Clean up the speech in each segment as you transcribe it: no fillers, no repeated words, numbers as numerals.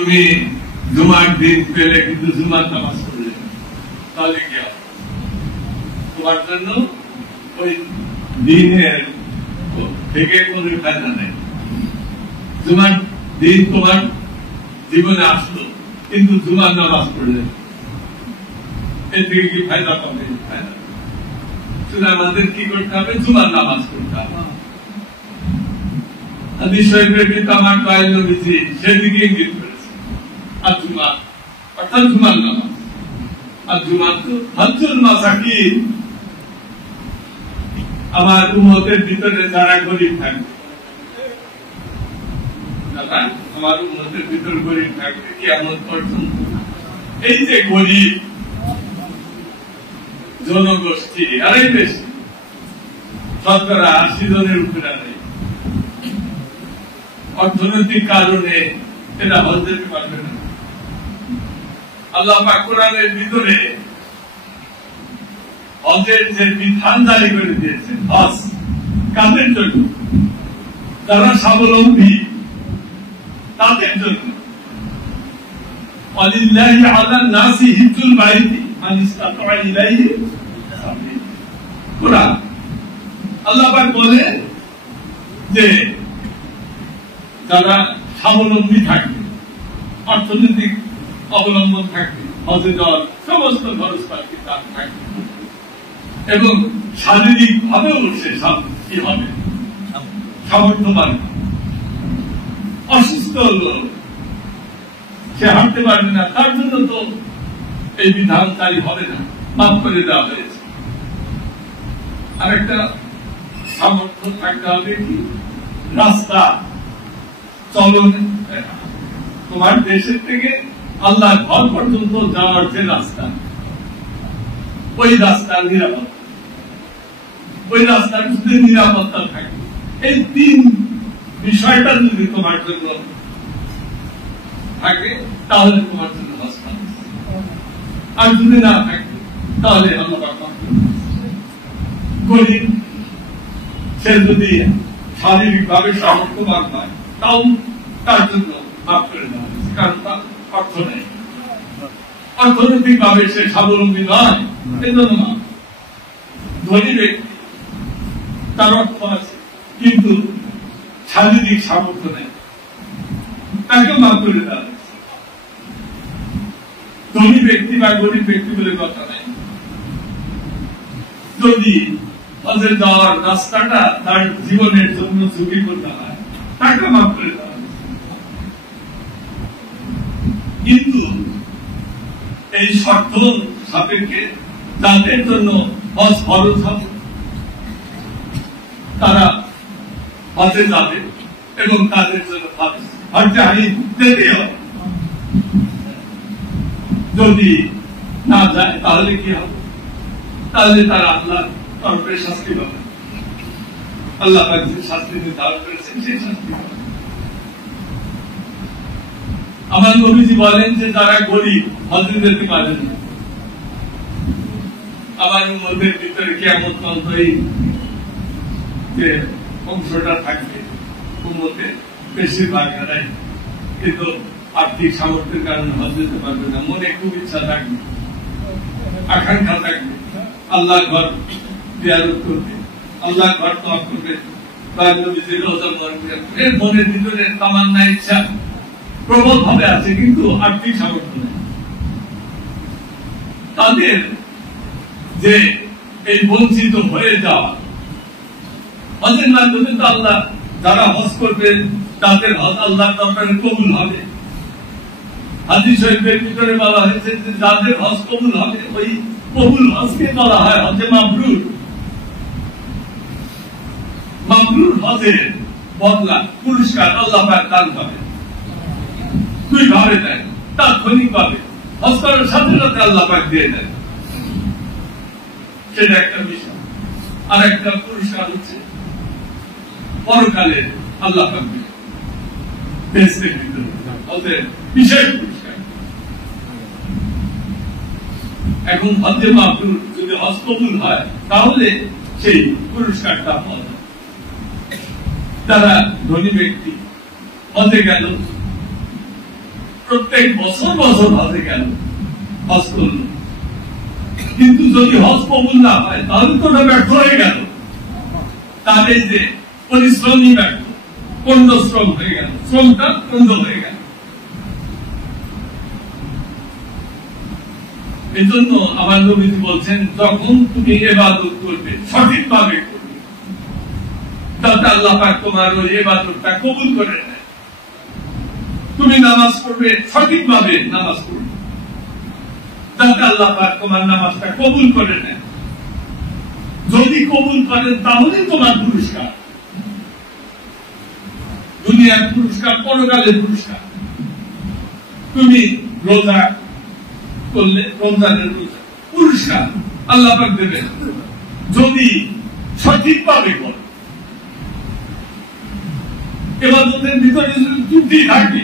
তুমি জুমার দিন পেলে কিন্তু জুমার নামাজ পড়লে তাহলে কি হবে? তোমার জন্য ওই দিনের থেকে কোনো ফায়দা নেই। জুমার দিন তোমার জীবনে আসলো কিন্তু জুমার নামাজ পড়লে এর থেকে কি ফায়দা পাবে? ফায়দা। শুধু আমাদের কি করতে হবে? জুমার নামাজ পড়তে হবে। হাদিস শরীফের বিদ্যমান কয়েক নবীজি সেদিকে ইঙ্গিত করেছে। আর জুমা অর্থাৎ জুমার নামাজ। আর জুমা তো হজ্জুল মাসাকিন, আমার উম্মতের ভিতরে যারা গরিব থাকবে, আমার উম্মতের ভিতরে গরিব থাকবে কিয়ামত পর্যন্ত। এই যে গরিব জনগোষ্ঠী আরে বেশি, 80 জনের উপরে আরে অর্থনৈতিক কারণে এরা হজ যেতে পারবে না। আল্লাহ পাক কোরআনের ভিতরে হজের যে বিধান জারি করে দিয়েছে, হজ কাদের জন্য? যারা স্বাবলম্বী তাদের জন্য। ওয়ালিল্লাহি আলান নাসি হিজ্জুল বাইতি মান ইসতাতা ইলাইহি সাবিলা। কোরআন আল্লাহ পাক বলে যে যারা স্বাবলম্বী থাকবে, অর্থনৈতিক অবলম্বন থাকবে, হজে যাওয়ার সমস্ত খরচপাতি তার থাকবে এবং শারীরিক ভাবেও সে কি হবে? সামর্থ্যবান। অসুস্থ হলো, সে হাঁটতে পারবে না, তার জন্য তো এই বিধান জারি হবে না, মাফ করে দেওয়া হয়েছে। আর একটা সামর্থ্য থাকতে হবে কি? রাস্তা চলন, তোমার দেশের থেকে আল্লাহ ঘর পর্যন্ত যাওয়ার যে রাস্তা, ওই রাস্তার নিরাপত্তা, ওই রাস্তার যদি নিরাপত্তা থাকে, এই 3 বিষয়টা যদি তোমার জন্য থাকে তাহলে তোমার জন্য রাস্তা। আর যদি না থাকে তাহলে আল্লাহ গরিব, সে যদি শারীরিক ভাবে সামর্থ্যবান হয় তাও তার জন্য মাফ করে দেওয়া হয়েছে, কারণ তার অর্থ নেই, অর্থনৈতিক ভাবে সে স্বাবলম্বী নয়, এই জন্য না। ধনী ব্যক্তি, তার অর্থ আছে কিন্তু শারীরিক সামর্থ্য নেই, তাকে মাফ করে দেওয়া হয়েছে। ধনী ব্যক্তি বা গরিব ব্যক্তি বলে কথা নেই। যদি হজে যাওয়ার রাস্তাটা তার জীবনের জন্য ঝুঁকিপূর্ণ হয়, তাকে মাফ করে দেওয়া হয়েছে। কিন্তু এই শর্ত সাপেক্ষে যাদের জন্য হজ ফরজ হবে তারা হজে যাবে এবং তাদের জন্য হজে যেতে হবে। যদি না যায় তাহলে কি হবে? তাহলে তারা আল্লাহর তরফে শাস্তি পাবে। আল্লাহ পাক যে শাস্তি নির্ধারণ করেছেন সেই শাস্তি পাবে। আমার নবীজি বলেন যে যারা গরিব হজে যেতে পারেন না, আমার উম্মতের ভিতরে কিয়ামত পর্যন্ত এই যে অংশটা থাকবে, উম্মতে বেশিরভাগেরাই কিন্তু আর্থিক সামর্থ্যের কারণে হজ যেতে পারবে না। মনে খুব ইচ্ছা থাকবে, আকাঙ্ক্ষা থাকবে আল্লাহ ঘর জিয়ারত করবে, আল্লাহ ঘর তওয়াফ করবে, মনের ভিতরে তামান্না ইচ্ছা প্রবল ভাবে আছে, কিন্তু আর্থিক সামর্থ্য নেই। তাদের যে এই বঞ্চিত হয়ে যাওয়া, হজের মাধ্যমে তো আল্লাহ যারা হজ করবেন তাদের হজ আল্লাহর দরবারে কবুল হবে। হাদিস শরীফের ভিতরে বলা হয়েছে যে যাদের হজ কবুল হবে, ওই কবুল হজকে বলা হয় হজে মাবরুর। মাবরুর হজের বদলা পুরস্কার আল্লাহ পাক দান করে, 2 ভাবে দেয়, তাৎক্ষণিক ভাবে হজ করার সাথে সাথে আল্লাহ পাক দিয়ে দেয়। সেটা একটা বিষয়। আর একটা পুরস্কার হচ্ছে পরকালে আল্লাহ পাক বেহেশতের ভিতরে হজের বিশেষ পুরস্কার। এখন হজে মাবরুর যদি হজ কবুল হয় তাহলে সেই পুরস্কারটা পাওয়া যায়। তারা ধনী ব্যক্তি হজে গেল, প্রত্যেক বছর বছর হজে গেল, হজ করল, কিন্তু যদি হজ কবুল না হয় তাহলে তো ওটা ব্যর্থ হয়ে গেল। তার এই যে পরিশ্রমই ব্যর্থ, পণ্যশ্রম হয়ে গেল, শ্রমটা বন্ধ হয়ে গেল। এই জন্য আমার নবীজি বলছেন, যখন তুমি ইবাদত করবে সঠিকভাবে করবে, তাতে আল্লাহ পাক তোমার ওই ইবাদতটা কবুল করে নেয়। তুমি নামাজ পড়বে সঠিকভাবে, নামাজ পড়বে, তাতে আল্লাহ পাক তোমার নামাজটা কবুল করে নেয়। যদি কবুল করেন তাহলে তোমার পুরস্কার, দুনিয়ার পুরস্কার, পরকালের পুরস্কার। তুমি রোজা করলে রমজানের রোজা পুরস্কার আল্লাহ পাক দেবেন, যদি সঠিকভাবে করো। ইবাদতের ভিতরে যদি ত্রুটি থাকে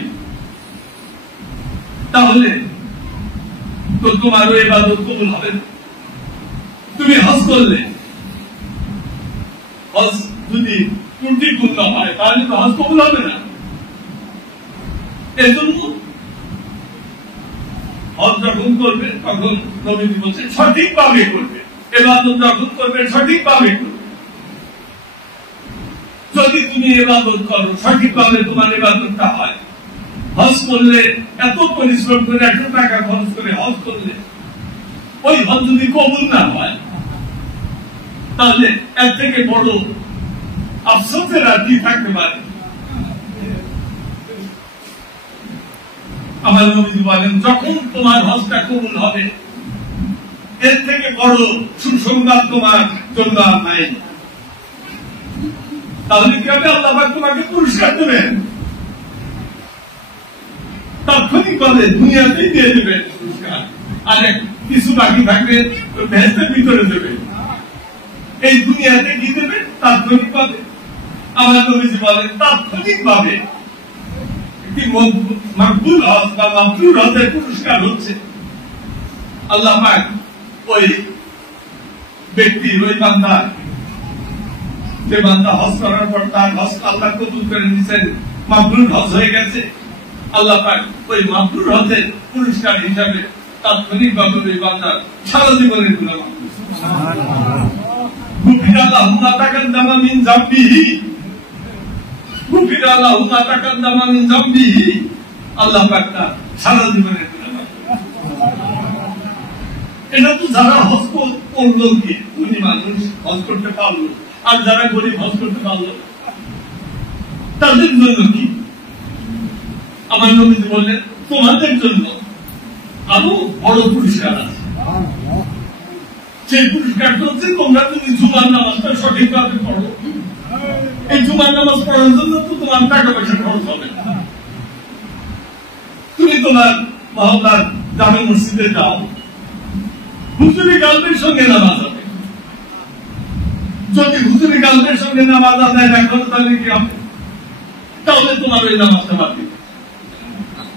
তাহলে তো তোমার ইবাদত কবুল হবে না। তুমি হজ করলে, হজ যদি ত্রুটিপূর্ণ হয় তাহলে তো হজ কবুল হবে না। এজন্য হজ যখন করবে তখন নবীজি বলছেন সঠিকভাবে করবে, ইবাদত যখন করবে সঠিকভাবে করবে। যদি তুমি ইবাদত করো সঠিকভাবে, তোমার ইবাদতটা হয়। হজ করলে এত পরিশ্রম করে, এত টাকা খরচ করে হজ করলে, ওই হজ যদি কবুল না হয় তাহলে এর থেকে বড় আফসোসের আর কি থাকতে পারে। আমার নবীজি বলেন, যখন তোমার হজটা কবুল হবে এর থেকে বড় সুসংবাদ তোমার জন্য আর নাই। তাহলে কি হবে? আল্লাহ পাক তোমাকে পুরস্কার দেবেন, তাৎক্ষণিক ভাবে দুনিয়াতেই দিয়ে দেবেন পুরস্কার। আর কিছু বাকি থাকবে বেহেশতের ভিতরে দেবে, এই দুনিয়াতে কি দেবে? তাৎক্ষণিক ভাবে। আমার নবীজি বলেন, তাৎক্ষণিক ভাবে একটি মাকবুল হজ বা মাবরুর হজের পুরস্কার হচ্ছে আল্লাহ পাক ওই ব্যক্তি, ওই বান্দা, যে বান্দা হজ করার পর তার হজ আল্লাহ কবুল করে নিয়েছেন, মাবরুর হজ হয়ে গেছে, আল্লাহ পাক ওই মাবরুর হজের পুরস্কার হিসাবে তাৎক্ষণিক ভাবে ওই বান্দার সারা জীবনের গুনাহ মাফ করে দেন। গুফিরা লাহু মা তাকাদ্দামা মিন যামবিহি, গুফিরা লাহু মা তাকাদ্দামা মিন যামবিহি, আল্লাহ পাক তার সারা জীবনের গুনাহ মাফ করে দেন। এটা তো যারা হজ করলো, কি ধনী মানুষ হজ করতে পারলো, আর যারা গরিব হজ করতে পারলো তাদের জন্য কি? আমার নবীজি বললেন, তোমাদের জন্য আরো বড় পুরস্কার আছে। সেই পুরস্কারটা হচ্ছে, তোমরা যদি জুমার নামাজটা সঠিকভাবে পড়ো। এই জুমার নামাজ পড়ার জন্য তো তোমার টাকা পয়সা খরচ হবে না। তুমি তোমার মহল্লার জামে মসজিদে যাও, হুজুরি কালবের সঙ্গে নামাজ হবে। যদি হুজুরি কালবের সঙ্গে নামাজ আদায় না করো তাহলে কি হবে? তাহলে তোমার ওই নামাজটা বাতিল।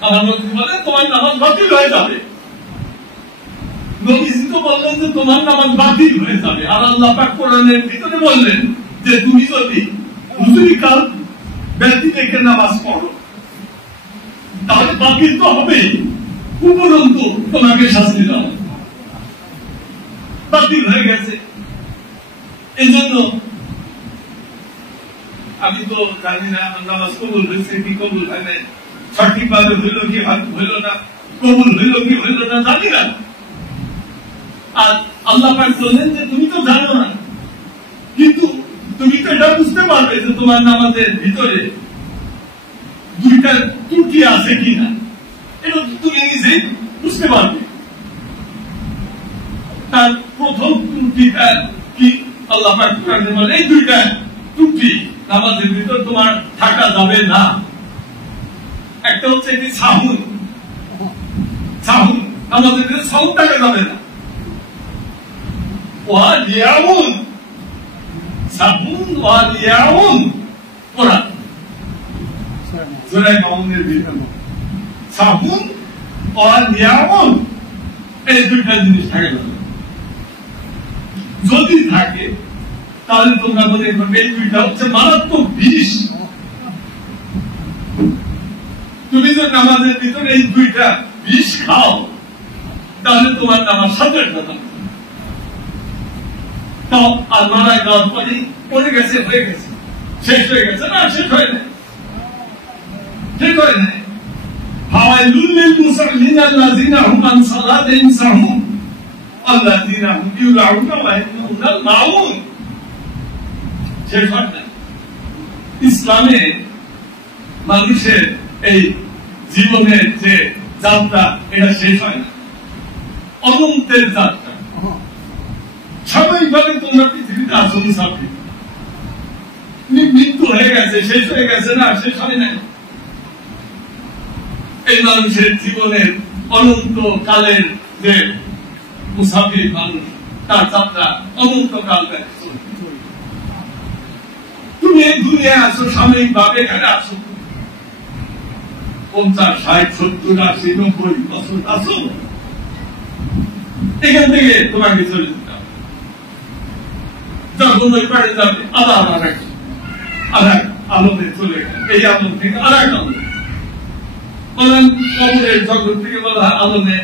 আমার নবী বলে, তোমার নামাজ বাতিল হয়ে যাবে। নবীজি তো বললেন যে তোমার নামাজ বাতিল হয়ে যাবে, আর আল্লাহ পাক কোরআনের ভিতরে বললেন যে তুমি যদি হুজুরি কাল ব্যক্তি থেকে নামাজ পড়ো তাহলে বাতিল তো হবে, উপরন্তু তোমাকে শাস্তি দেওয়া হবে। বাতিল হয়ে গেছে। এই জন্য আমি তো জানি না আমার নামাজ কবুল হয়েছে কি কবুল হয় না, সঠিকভাবে হইল কি হইল না, কবুল হইল কি হইল না জানি না। আর আল্লাহ পাক বললেন যে তুমি তো জানো না, কিন্তু তুমি তো এটা বুঝতে পারবে যে তোমার নামাজের ভিতরে দুইটা ত্রুটি আছে কিনা, এটা তুমি নিজেই বুঝতে পারবে। তার প্রথম ত্রুটিটা কি? আল্লাহ পাক কোরআনে বলে, এই দুইটা ত্রুটি নামাজের ভিতর তোমার থাকা যাবে না। একটা হচ্ছে কি সাহুন, সাহুন নামাজের ভিতরে সাহুন থাকা যাবে না। ওয়ালিয়াউন, সাহুন ওয়ালিয়াউন কোরআন সূরা মাউনের ভিতরে সাহুন ওয়ালিয়াউন, এই দুইটা জিনিস থাকে না। যদি থাকে তাহলে তোমরা মনে করবে এই দুইটা হচ্ছে মারাত্মক বিষ। তুমি যে নামাজের ভিতরে এই দুইটা বিষ খাও, তাহলে তোমার নামাজ সাথে তাও আর মারায় দেওয়ার পরে পড়ে গেছে, হয়ে গেছে, শেষ হয়ে গেছে না? শেষ হয় নাই, ঠিক হয় নাই। ফাওয়াইলুল লিল মুসাল্লিনা আল্লাযিনা হুম আন সালাতিহিম সাহুন আল্লাযিনা হুম ইউরাউনা ওয়া ইয়ামুনুল মাউন। শেষ হয় না। ইসলামে মানুষের এই জীবনের যে যাত্রা, এটা শেষ হয় না, অনন্তের যাত্রা। স্বাভাবিকভাবে তোমরা পৃথিবীতে আসো মুসাফির, মৃত্যু হয়ে গেছে, শেষ হয়ে গেছে না? শেষ হয় নাই। এই মানুষের জীবনের অনন্ত কালের যে মুসাফির মানুষ, তার যাত্রা অনন্ত কাল ব্যাপী। তুমি এই দুনিয়ায় আসো, সাময়িক ভাবে এখানে আসো, 50, 60, 70, 80, 90 বছর আসো, এখান থেকে তোমাকে চলে যেতে হবে। যখন ওই পাড়ে যাবে আবার আর এক আলোতে চলে গেল, এই আলো থেকে আর এক আলো। বলেন কবরের জগৎ থেকে বলা আলোনে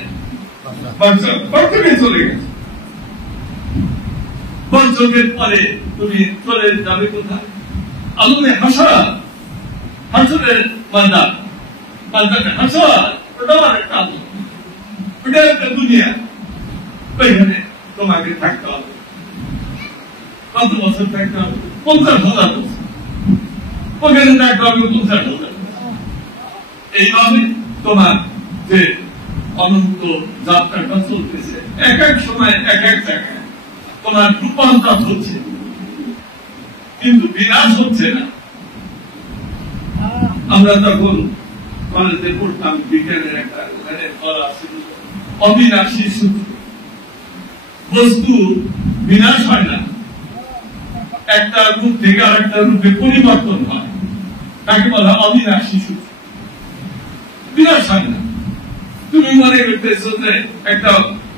বর্তকে চলে গেছে। বর্তকের পরে তুমি চলে যাবে কোথায়? আলোনে হাসা, হাসরের ময়দান, ময়দানে হাসা, ওটা একটা আলো, ওটা একটা দুনিয়া। ওইখানে তোমাকে থাকতে হবে। কত বছর থাকতে হবে? 50,000 বছর। ওখানে থাকতে হবে 50,000। এইভাবে তোমার যে অনন্ত যাত্রাটা চলতেছে, এক এক সময় এক এক জায়গায় তোমার রূপান্তর হচ্ছে, কিন্তু বিনাশ হচ্ছে না। আমরা যখন কলেজে পড়তাম, বিজ্ঞানের একটা অবিনাশী সূত্র, বস্তু বিনাশ হয় না, একটা রূপ থেকে আরেকটা রূপে পরিবর্তন হয়, তাকে বলা অবিনাশী সূত্র। বিনাশ হয় না। তুমি মনে করতেছো যে একটা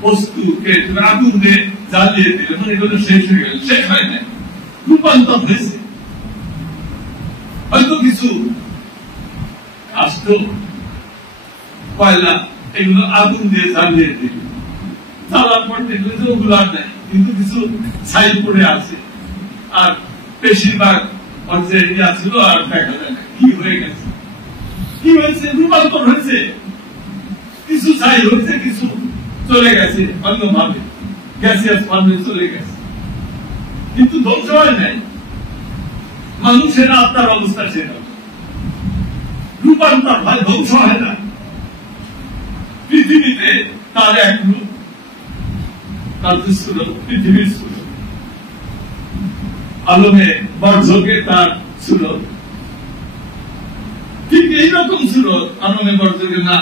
বস্তুকে তুমি আগুন দিয়ে জ্বালিয়ে দিলে মনে করো শেষ হয়ে গেল, শেষ হয় না, রূপান্তর হয়েছে। হয়তো কিছু আসতো কয়লা, এগুলো আগুন দিয়ে জ্বালিয়ে দিল, জ্বালার পর দেখলে যে ওগুলো আর নাই, কিন্তু কিছু ছাই পড়ে আছে, আর বেশিরভাগ যে ইয়া ছিল আর দেখা যায় না। কি হয়ে গেছে? কি হয়েছে? রূপান্তর হয়েছে। কিছু ছাই হয়েছে, কিছু চলে গেছে অন্যভাবে, গ্যাসিয়াস ফর্মে চলে গেছে, কিন্তু ধ্বংস হয় নাই। মানুষের আত্মার অবস্থা সেটা, রূপান্তর হয়, ধ্বংস হয় না। পৃথিবীতে তার এক রূপ, তার সুরত, পৃথিবীর সুরত, আলমে বর্জকে তার সুরত, ঠিক এইরকম সুরত আলমে বর্জকে না।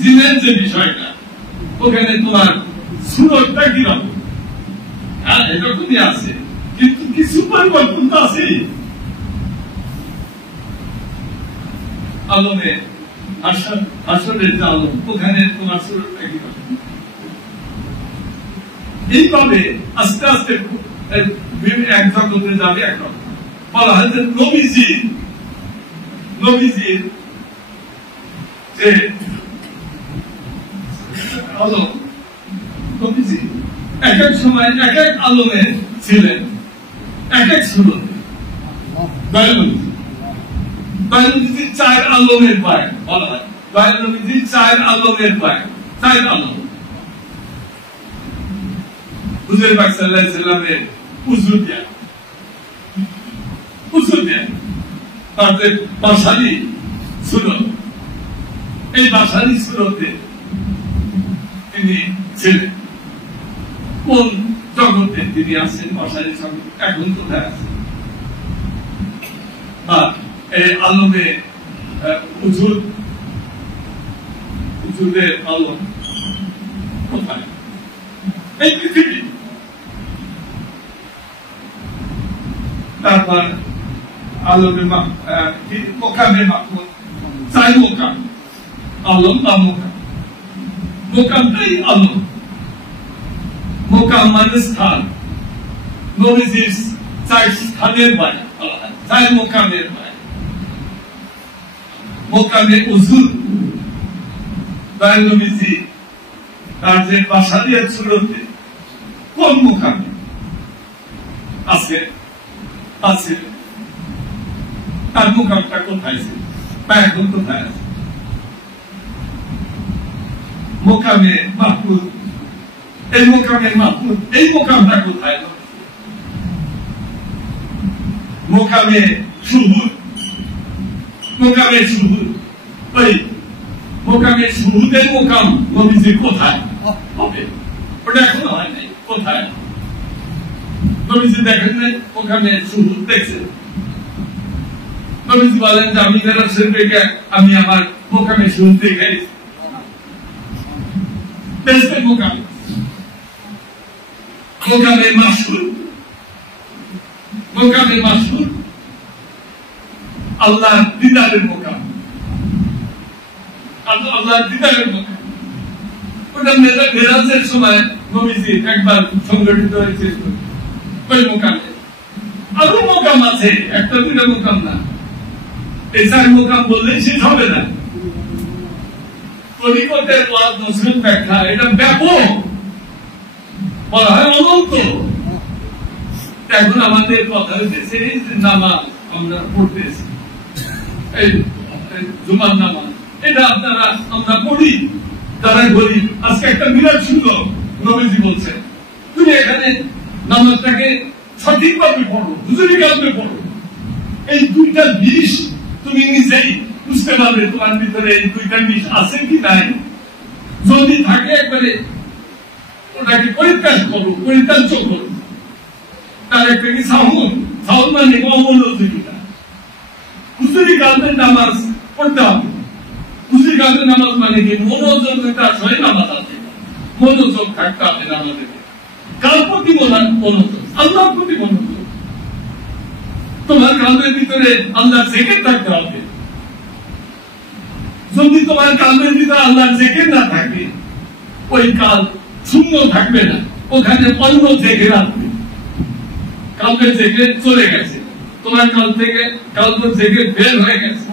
জিনের যে বিষয়টা, ওখানে তোমার সুরতটা কিরকম? হ্যাঁ, এরকমই আছে, কিন্তু কিছু পরিবর্তন তো আছে। আলমে আসরের যে আলম, ওখানে তোমার সুরতটা কিরকম? এইভাবে আস্তে আস্তে এক জগতে যাবে একরকম। বলা হয় যে নবীজির যে আলম, নবীজি এক এক সময় এক এক আলমে ছিলেন, এক এক সুরতে। দয়ালনবীজির 4 আলমের পায় বলা হয়, দয়ালনবীজির 4 আলমের পায়, 4 আলম। হুজুর পাক সাল্লাল্লাহু আলাইহি ওয়াসাল্লামের উজুদিয়া তাদের বাসারি সুরত, এই বাসারি সুরতে তিনি ছিলেন। কোন জগতে তিনি আছেন? বাসারি জগৎ এখন কোথায় আছেন? এই আলমে উজুদের আলম কোথায়? এই পৃথিবী। তারপর আলমে মোকামে মাহমুদ, 4 মোকাম, আলম বা মোকাম। মোকামটাই আলম, মোকাম মানে স্থান। নবীজির 4 স্থানের বাড়ি, 4 মোকামের বাড়ি। মোকামে উজুর নবীজি তার যে বাসা দিয়ে ছুড়তে কোন মোকামে আছে আছে তার মোকামটা কোথায় ছিল বা এখন কোথায় আছে? মোকামে মাহমুদ, এই মোকামে মাহমুদ, এই মোকামটা কোথায়? মোকামে শুহুদ, মোকামে শুহুদ, ওই মোকামে শুহুদের মোকাম নবীজি কোথায় হবে? ওটা এখনো হয় নাই। কোথায় নবীজি দেখেন নাই? মোকামে শুহুদ দেখছেন? নবীজি বলেন যে আমি যারা শরীফে আমি আমার মোকামে শুহুদ দেখে মোকামে মোকামে মাসুর, মোকামে মাসুর আল্লাহ দিদারের মোকাম, আল্লাহ দিদারের মোকাম। ওটা মেরাজের সময় নবীজি একবার সংগঠিত হয়েছে ওই মোকামে। আরো মোকাম আছে, একটা দুটা মোকাম না, এই চার মোকাম বললেই শেষ হবে না। তরিকতের ওয়াজ নসরত ব্যাখ্যা এটা ব্যাপক, বলা হয় অনন্ত। এখন আমাদের কথা হচ্ছে নামাজ আমরা পড়তেছি, এই জুমার নামাজ, এটা আপনারা আমরা পড়ি, যারা গরিব। আজকে একটা বিরাট সুন্দর নবীজি বলছেন তুমি এখানে নামাজটাকে সঠিকভাবে পড়ো, হুজুরি কালমে পড়ো। এই দুইটা বিষ তুমি নিজেই বুঝতে পারবে তোমার ভিতরে এই দুইটা বিষ আছে কি নাই। যদি থাকে একবারে ওটাকে পরিত্যাগ করো, পরিত্যাজ্য করো। তার একটা কি সাহুন, সাহুন মানে অমনোযোগিতা। হুজুরি কালমে নামাজ পড়তে হবে। হুজুরি কালমে নামাজ মানে কি মনোযোগিতা সহ নামাজ আছে, মনোযোগ থাকতে হবে নামাজে। কার প্রতি মনোযোগ? আল্লাহর প্রতি মনোযোগ। তোমার কালমের ভিতরে আল্লাহর জিকির থাকতে হবে। যদি তোমার কালমের ভিতরে আল্লাহর জিকির না থাকে, ওই কাল শূন্য থাকবে না, ওখানে অন্য জিকির আসবে। কালমের জিকির চলে গেছে, তোমার কাল থেকে কালমের জিকির বের হয়ে গেছে,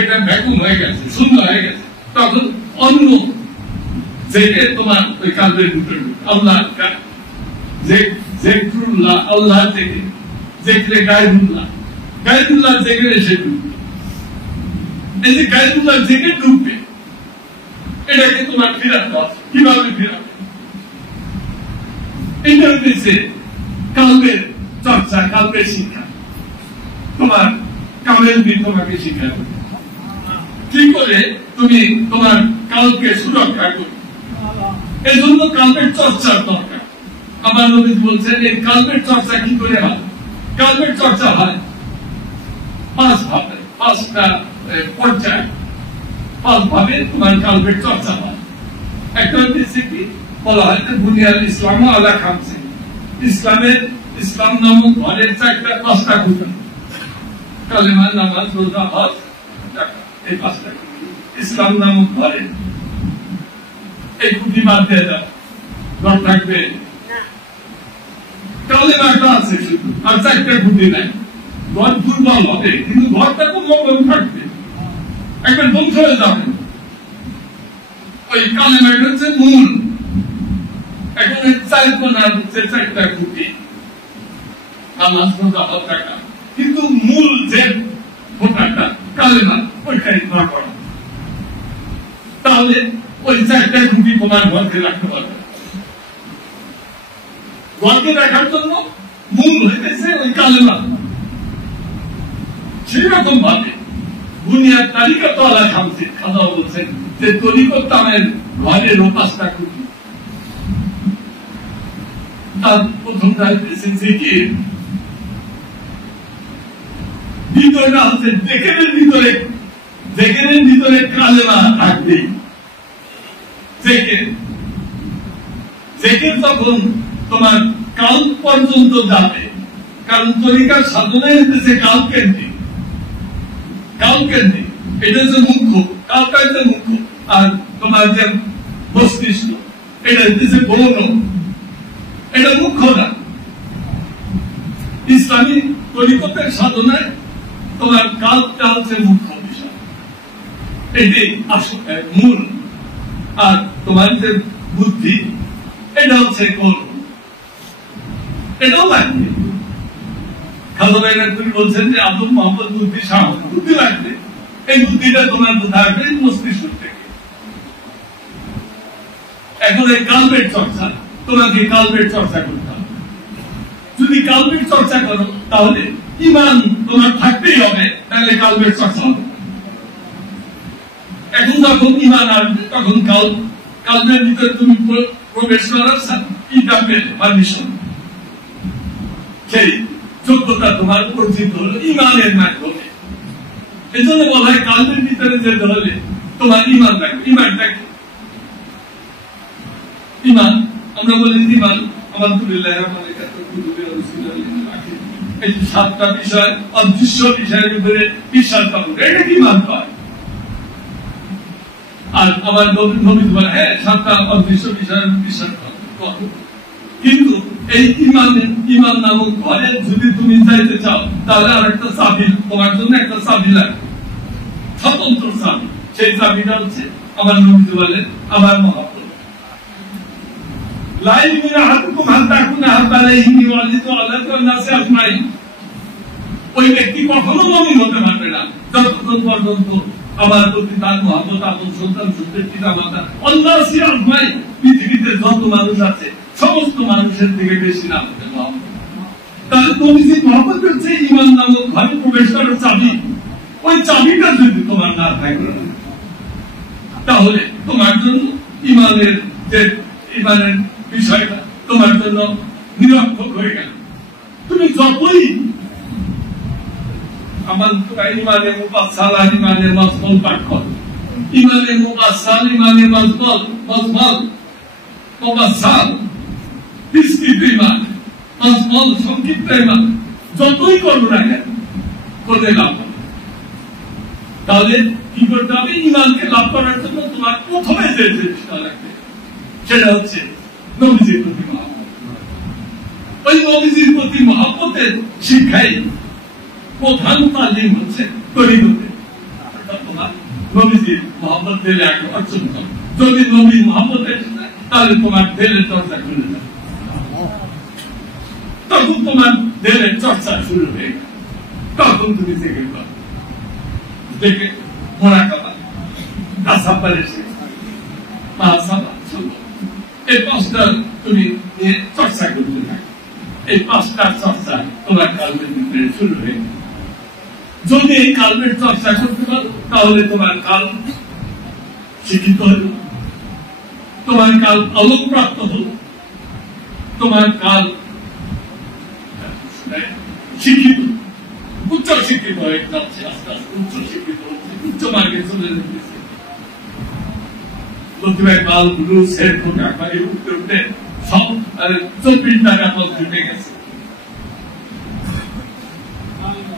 এটা ভ্যাকুম হয়ে গেছে, শূন্য হয়ে গেছে। তখন অন্য জিকির তোমার ওই কালমের ভিতরে আল্লাহ জিকরুল্লাহ, আল্লাহ থেকে জিকরে গায়রুল্লাহ, গায়রুল্লাহ জিকির এসে ঢুকবে। এই যে গায়রুল্লাহ জিকির ঢুকবে, এটাকে তোমার ফিরাতে হবে। কিভাবে ফিরাবে? এটা হচ্ছে কালবের চর্চা, কালবের শিক্ষা। তোমার কালের দিন তোমাকে শিখাবে কি করে তুমি তোমার কালকে সুরক্ষা করবে। এই জন্য কালবের চর্চার দরকার। আমার নবী বলছেন এই কালবের চর্চা কি করে হয়? কালবের চর্চা হয় পাঁচ ভাবে, পাঁচটা পর্যায়ে, পাঁচ ভাবে তোমার কালবের চর্চা হয়। একটা হচ্ছে কি বলা হয় বুনিয়াল ইসলাম আলা খামসে, ইসলামের ইসলাম নামক ঘরের চারটা পাঁচটা খুঁজে, কালেমা, নামাজ, রোজা, হজ, এই পাঁচটা ইসলাম নামক ঘরে। এই খুঁটি বাদ দিয়ে দাও, ঘর থাকবে। কালেমাটা আছে শুধু, আর চারটা খুঁটি নাই। ঘর দুর্বল হবে, কিন্তু ঘরটা খুব মঙ্গল থাকবে, একবার ধ্বংস হয়ে যাবে। ওই কালেমাটা হচ্ছে মূল। এখন চার কোনার হচ্ছে চারটা খুঁটি, নামাজ, রোজা, হজ, যাকাত। কিন্তু মূল যে ভোটারটা কালেমা, ওইটাই না করা, তাহলে ওই চারটা খুঁটি তোমার ঘরকে রাখতে পারবে। ঘরকে রাখার জন্য মূল হইতেছে ওই কালেমা। সেরকম ভাবে বুনিয়াদ তালিকা তো আলা খামছে, খাজা বলছেন যে তরিকত তামের ঘরের পাঁচটা খুঁটি। তার প্রথমটা হইতেছে জিকির, ভিতরটা হচ্ছে জেকেরের ভিতরে, জেকেরের ভিতরে কালেমা থাকবে। জেকের জেকের তখন তোমার কাল পর্যন্ত যাবে, কারণ তরিকার সাধনা হইতেছে কাল কেন্দ্রিক, কাল কেন্দ্রিক। এটা হচ্ছে মুখ্য, কালটা হচ্ছে মুখ্য, আর তোমার যে মস্তিষ্ক এটা হইতেছে গৌণ, এটা মুখ্য না। ইসলামী তরিকতের সাধনায় তোমার কালটা হচ্ছে মুখ্য বিষয়, এটি মূল। আর তোমার যে বুদ্ধি, এটা হচ্ছে কোন, এটাও লাগবে। খাজা ভাই তুমি বলছেন যে আদম মোহাম্মদ বুদ্ধি সাহস, বুদ্ধি লাগবে। এই বুদ্ধিটা তোমার কোথায় আসবে? মস্তিষ্ক থেকে। এখন এই কালবের চর্চা, তোমাকে কালবের চর্চা করতে হবে। যদি কালবের চর্চা করো তাহলে ইমান তোমার থাকতেই হবে, তাহলে কালবের চর্চা হবে। এখন যখন ইমান আসবে তখন কালবের ভিতরে তুমি প্রবেশ করার পারমিশন, সেই যোগ্যতা তোমার অর্জিত হলো ইমানের মাধ্যমে। এই জন্য বলা হয় কালবের ভিতরে যেতে হলে তোমার ইমান থাকবে। ইমানটা কি? ইমান আমরা বলি ইমান আলহামদুলিল্লাহ এই 7টা বিষয়, অদৃশ্য বিষয়ের উপরে বিশ্বাস করবো, এটা কি মান পায়। আর আমার নবী বলে হ্যাঁ 7টা অদৃশ্য বিষয়ের বিশ্বাস করবো, কিন্তু এই ইমান নামক ঘরে যদি তুমি যাইতে চাও তাহলে আর একটা চাবি, তোমার জন্য একটা চাবি লাগবে, স্বতন্ত্র চাবি। সেই চাবিটা হচ্ছে আমার নবী বলেন আমার মহব্বত। ওই ব্যক্তি কখনো মুমিন হতে পারবে না যতক্ষণ পর্যন্ত আমার প্রতি তার মহব্বত, আপন সন্তান, পিতা মাতা, অন্যাসী আজমাই, পৃথিবীতে যত মানুষ আছে সমস্ত মানুষের থেকে বেশি না হতে মহব্বত। তাহলে তুমি যে মহব্বত হচ্ছে ইমান নামক ঘরে প্রবেশ করার চাবি, ওই চাবিটা যদি তোমার না থাকে তাহলে তোমার জন্য ইমানের যে ইমানের বিষয়টা তোমার জন্য নিরর্থক হয়ে গেল। তুমি যতই আমার ইমানে মুফাসসাল আর ইমানে মাজমুল পাঠ করো, ইমানে মুফাসসাল, ইমানে মাজমুল, মুফাসসাল বিস্তৃত ইমান, মাজমুল সংক্ষিপ্ত ইমান, যতই করো না কেন করে লাভ। তাহলে কি করতে হবে? ইমানকে লাভ করার জন্য তোমার প্রথমে যে জিনিসটা লাগবে সেটা হচ্ছে নবীজির প্রতি মহব্বত। ওই নবীজির প্রতি মহব্বতের শিক্ষাই প্রধান তালিম হচ্ছে তরিকতে। তোমার নবীজির মহব্বত দিলে একটা অর্জন করো। যদি নবীর মহব্বত এসে যায় তাহলে তোমার দেহের চর্চা করে যাবে, তখন তোমার দেহের চর্চা শুরু হয়ে গেল। তখন তুমি থেকে পাবে, দেখে মোড়া কাপা গাছা পারে এই 5টা তুমি চর্চা করতে থাকো। এই 5টার চর্চা তোমার কালবের ভিতরে শুরু হয়ে গেল। যদি এই কালবের চর্চা করতে পারো তাহলে তোমার কাল শিক্ষিত হল, তোমার কাল আলোকপ্রাপ্ত হল, তোমার কাল শিক্ষিত, উচ্চ শিক্ষিত হয়ে যাচ্ছে, আস্তে আস্তে উচ্চ শিক্ষিত হচ্ছে, উচ্চ মার্গে চলে যেতেছে। প্রতিভায় কাল গুরু সেট করে উঠতে উঠতে সব 24 টাকা পথ উঠে গেছে।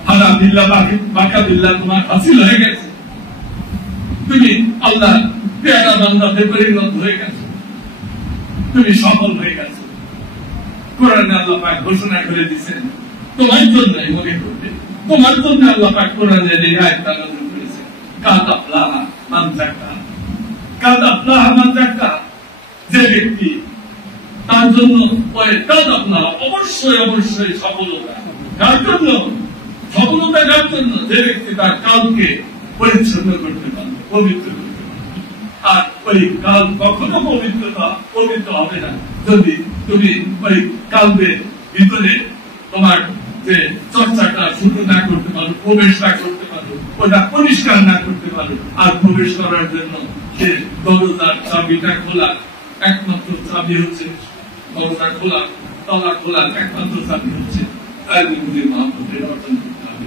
হারা বিল্লা বাঁকা বিল্লা তোমার হাসিল হয়ে গেছে। তুমি আল্লাহ পেয়ারা বান্দাতে পরিণত হয়ে গেছো, তুমি সফল হয়ে গেছো। কোরআনে আল্লাহ পাক ঘোষণা করে দিয়েছেন তোমার জন্যই মনে করবে, তোমার জন্য আল্লাহ পাক কোরআনে এই আয়াতটা নাযিল করেছেন। কাদ আফলাহা মান যাক্কাহা, কাদ আফলাহা মান যাক্কাহা, যে ব্যক্তি তার জন্য কাদ আফলাহা অবশ্যই অবশ্যই সফলতা। কার জন্য? সফলতা কার জন্য? যে ব্যক্তি তার কালকে পরিচ্ছন্ন করতে পারবে, পবিত্র করতে পারবে। আর ওই কাল কখনো পবিত্র হবে না যদি তুমি ওই কালবের ভিতরে তোমার যে চর্চাটা শুরু না করতে পারো, প্রবেশ না করতে পারো, ওটা পরিষ্কার না করতে পারো। আর প্রবেশ করার জন্য যে দরজার চাবিটা খোলা, একমাত্র চাবি হচ্ছে দরজা খোলা, তলা খোলার একমাত্র চাবি হচ্ছে তার মহব্বতের অর্জন করতে হবে।